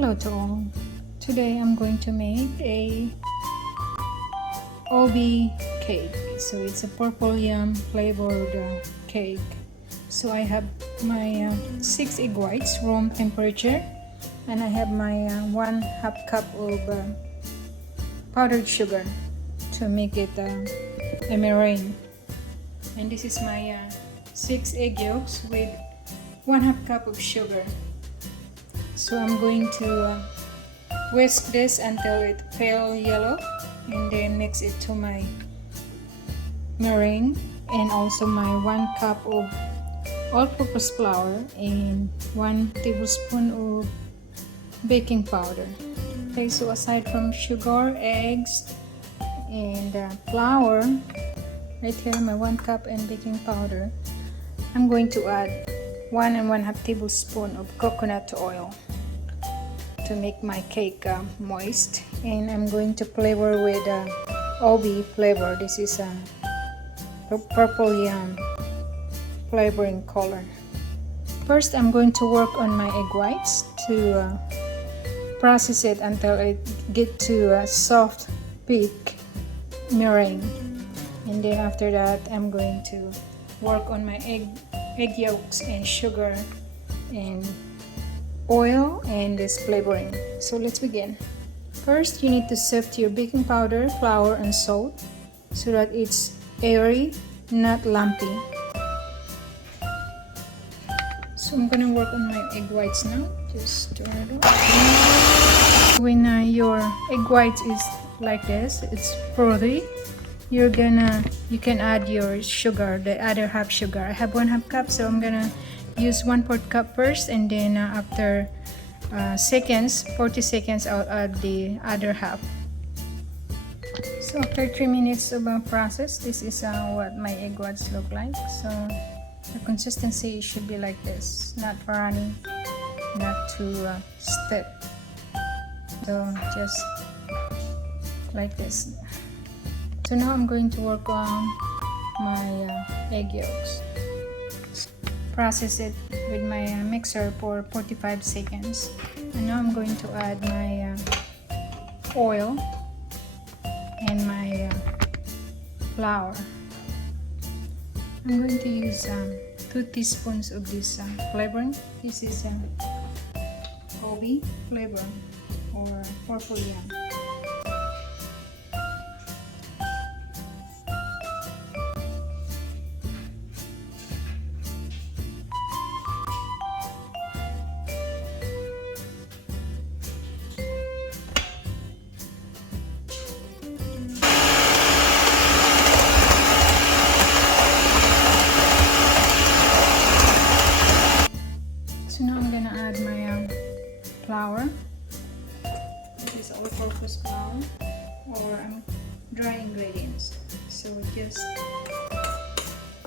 Hello to all. Today I'm going to make a Ube cake. So it's a purple yam flavored cake. So I have my 6 egg whites room temperature, and I have my 1/2 cup of powdered sugar to make it a meringue. And this is my 6 egg yolks with 1/2 cup of sugar. So I'm going to whisk this until it pale yellow, and then mix it to my meringue, and also my 1 cup of all-purpose flour and 1 tablespoon of baking powder. Okay, so aside from sugar, eggs, and flour, right here my 1 cup and baking powder, I'm going to add 1 1/2 tablespoon of coconut oil to make my cake moist, and I'm going to flavor with Ube flavor. This is a purple yam flavoring color. First, I'm going to work on my egg whites to process it until I get to a soft thick meringue, and then after that I'm going to work on my egg yolks and sugar and oil and this flavoring. So let's begin. First, you need to sift your baking powder, flour, and salt so that it's airy, not lumpy. So I'm gonna work on my egg whites now. Just turn it on. When your egg whites is like this, it's frothy, you can add your sugar, the other half sugar. I have 1/2 cup, so I'm gonna use 1/4 cup first, and then after 40 seconds I'll add the other half. So after 3 minutes of process, this is what my egg whites look like. So the consistency should be like this, not runny, not too stiff. So just like this. So now I'm going to work on my egg yolks. Process it with my mixer for 45 seconds. And now I'm going to add my oil and my flour. I'm going to use 2 teaspoons of this flavoring. This is Ube flavor or purple yam. So now I'm gonna add my flour. This is all-purpose flour or dry ingredients. So just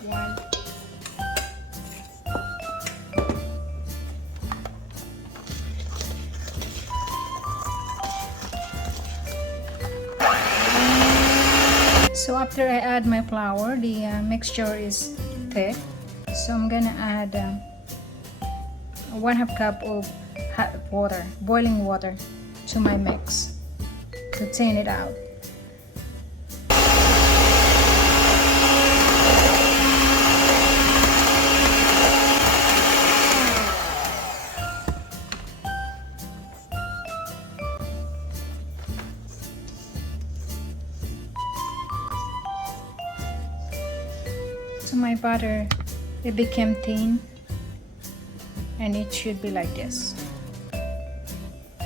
1. So after I add my flour, the mixture is thick. So I'm gonna add 1/2 cup of hot water, boiling water, to my mix to thin it out. So my butter, it became thin, and it should be like this.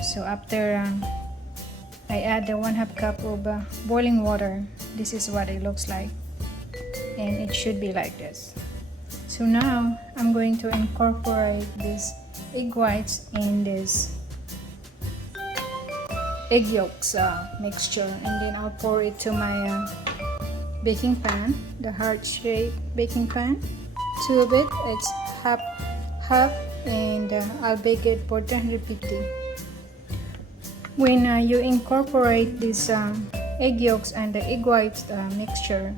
So after I add the 1/2 cup of boiling water, this is what it looks like, and it should be like this. So now I'm going to incorporate these egg whites in this egg yolks mixture, and then I'll pour it to my baking pan, the heart-shaped baking pan. 2 of it, it's half, and I'll bake it for 350. When you incorporate this egg yolks and the egg whites mixture,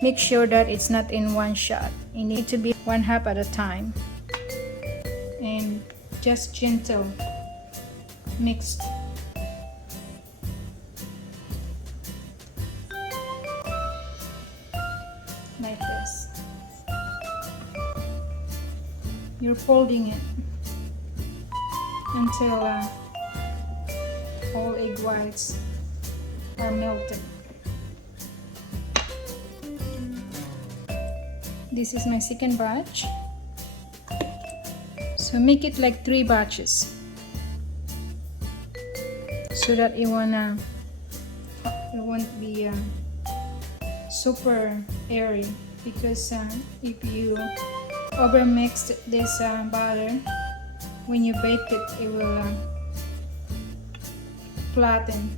make sure that it's not in one shot. It needs to be 1/2 at a time, and just gentle mixed. Like this. You're folding it until all egg whites are melted. This is my second batch. So make it like 3 batches so that it won't be super airy, because if you over mix this batter, when you bake it, it will flatten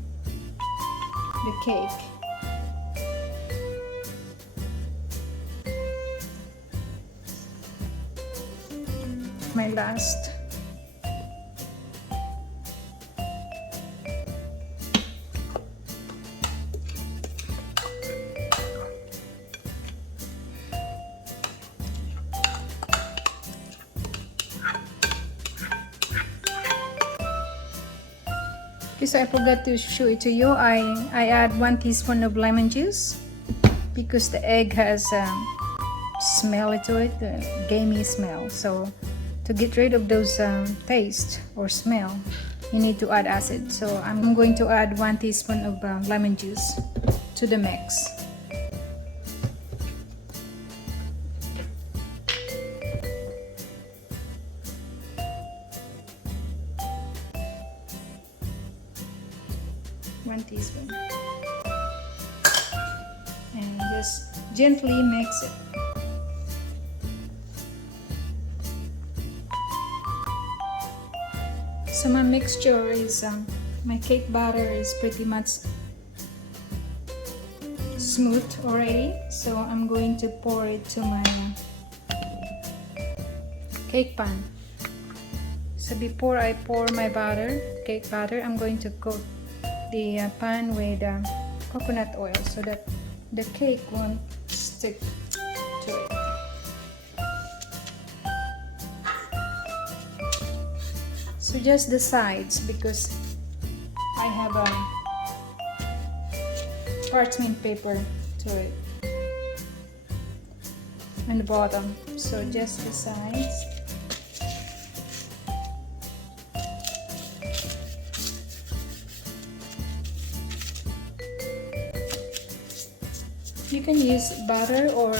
the cake. My last. So I forgot to show it to you. I add 1 teaspoon of lemon juice because the egg has smell to it, gamey smell. So to get rid of those taste or smell, you need to add acid. So I'm going to add 1 teaspoon of lemon juice to the mix. Teaspoon, and just gently mix it. So my mixture is my cake batter is pretty much smooth already, so I'm going to pour it to my cake pan. So before I pour my cake batter, I'm going to coat the pan with coconut oil so that the cake won't stick to it. So just the sides, because I have a parchment paper to it, and the bottom. So just the sides. You can use butter or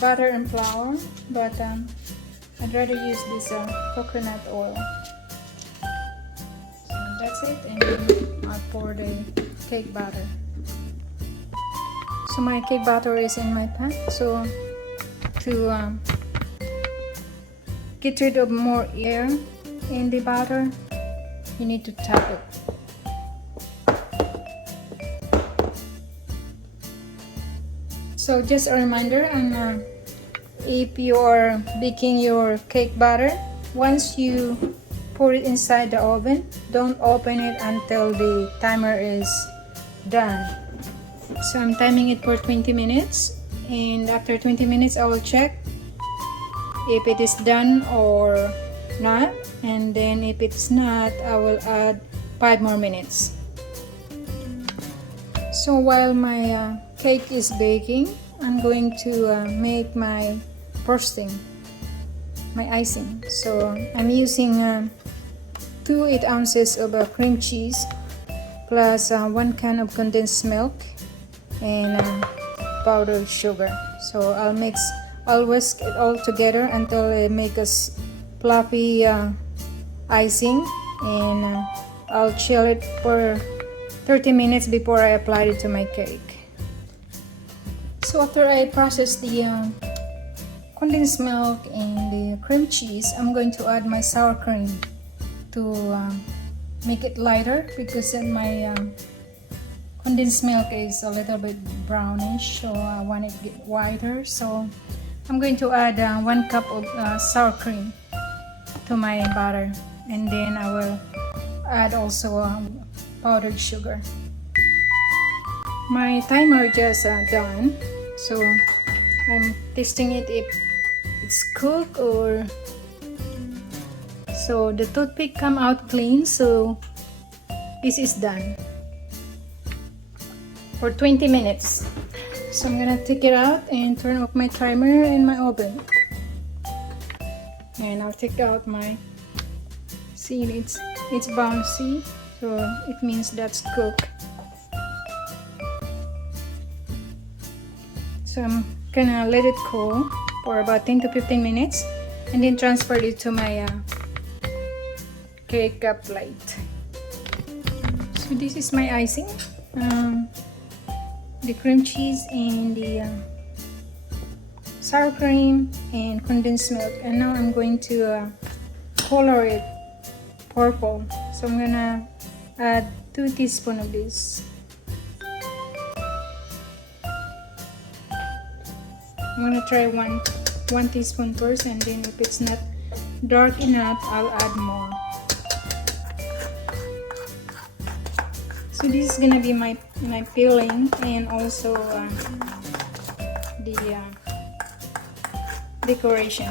butter and flour, but I'd rather use this coconut oil. So that's it, and I'll pour the cake batter. So my cake batter is in my pan. So to get rid of more air in the batter, you need to tap it. So just a reminder, if you are baking your cake batter, once you pour it inside the oven, don't open it until the timer is done. So I'm timing it for 20 minutes, and after 20 minutes I will check if it is done or not, and then if it's not, I will add 5 more minutes. So while my cake is baking, I'm going to make my frosting, my icing. So I'm using 2 8 ounces of cream cheese plus 1 can of condensed milk and powdered sugar. So I'll whisk it all together until it makes a fluffy icing, and I'll chill it for 30 minutes before I apply it to my cake. So after I process the condensed milk and the cream cheese, I'm going to add my sour cream to make it lighter, because my condensed milk is a little bit brownish, so I want it to get whiter. So I'm going to add 1 cup of sour cream to my batter, and then I will add also powdered sugar. My timer just done, so I'm testing it if it's cooked or So the toothpick come out clean, so this is done for 20 minutes. So I'm gonna take it out and turn off my timer and my oven. And I'll take out my, see, it's bouncy, so it means that's cooked. So I'm gonna let it cool for about 10 to 15 minutes and then transfer it to my cake plate. So this is my icing, the cream cheese and the sour cream and condensed milk, and now I'm going to color it purple. So I'm gonna add 2 teaspoons of this. I'm gonna try one teaspoon first, and then if it's not dark enough, I'll add more. So this is gonna be my filling and also the decoration.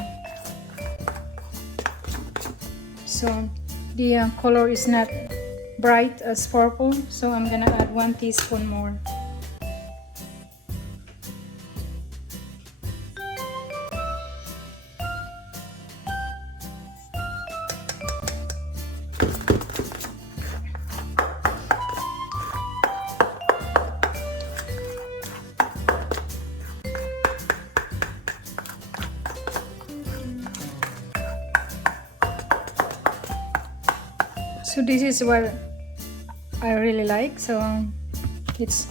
So the color is not bright as purple, so I'm gonna add 1 teaspoon more. So this is what I really like. So it's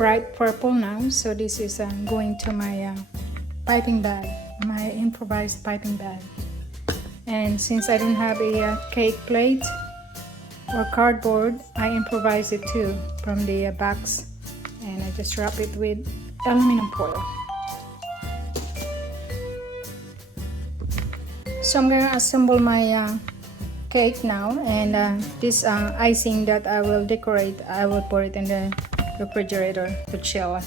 bright purple now. So this is going to my piping bag, my improvised piping bag. And since I don't have a cake plate or cardboard, I improvise it too from the box, and I just wrap it with aluminum foil. So I'm gonna assemble my cake now, and this icing that I will decorate, I will put it in the refrigerator to chill.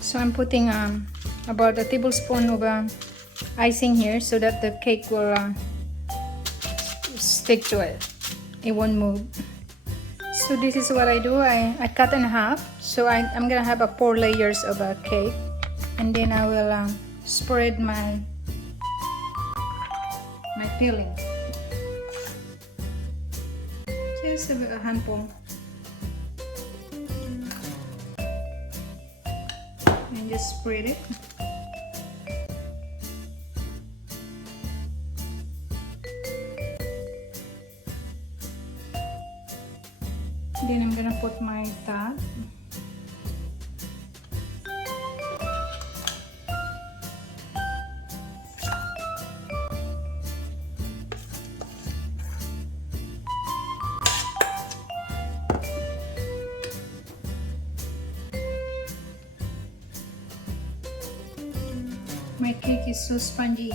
So I'm putting about a tablespoon of icing here so that the cake will stick to it. It won't move. So this is what I do. I cut in half. So I'm gonna have 4 layers of a cake, and then I will spread my filling. Just a handful, and just spread it. Then I'm gonna put my top. My cake is so spongy.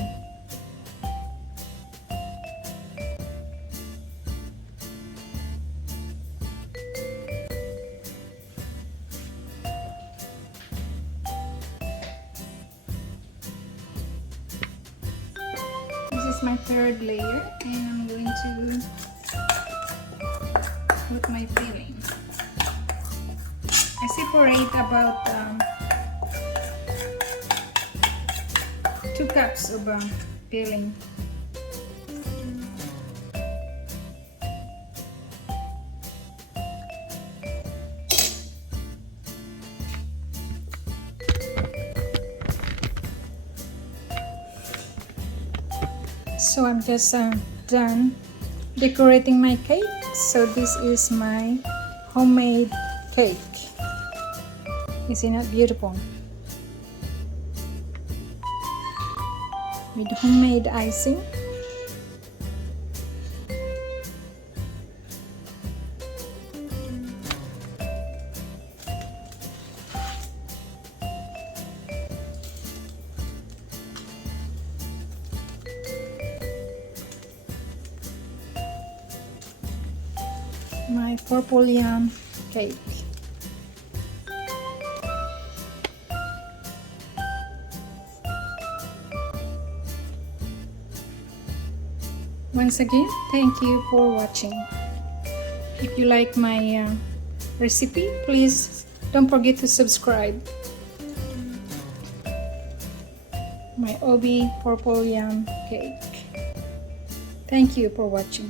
This is my 3rd layer, and I'm going to put my filling. I separate about 2 cups of filling. So I'm just done decorating my cake. So this is my homemade cake. Isn't it beautiful? With homemade icing. My purple yam cake. Once again, thank you for watching. If you like my recipe, please don't forget to subscribe. My Ube purple yam cake. Thank you for watching.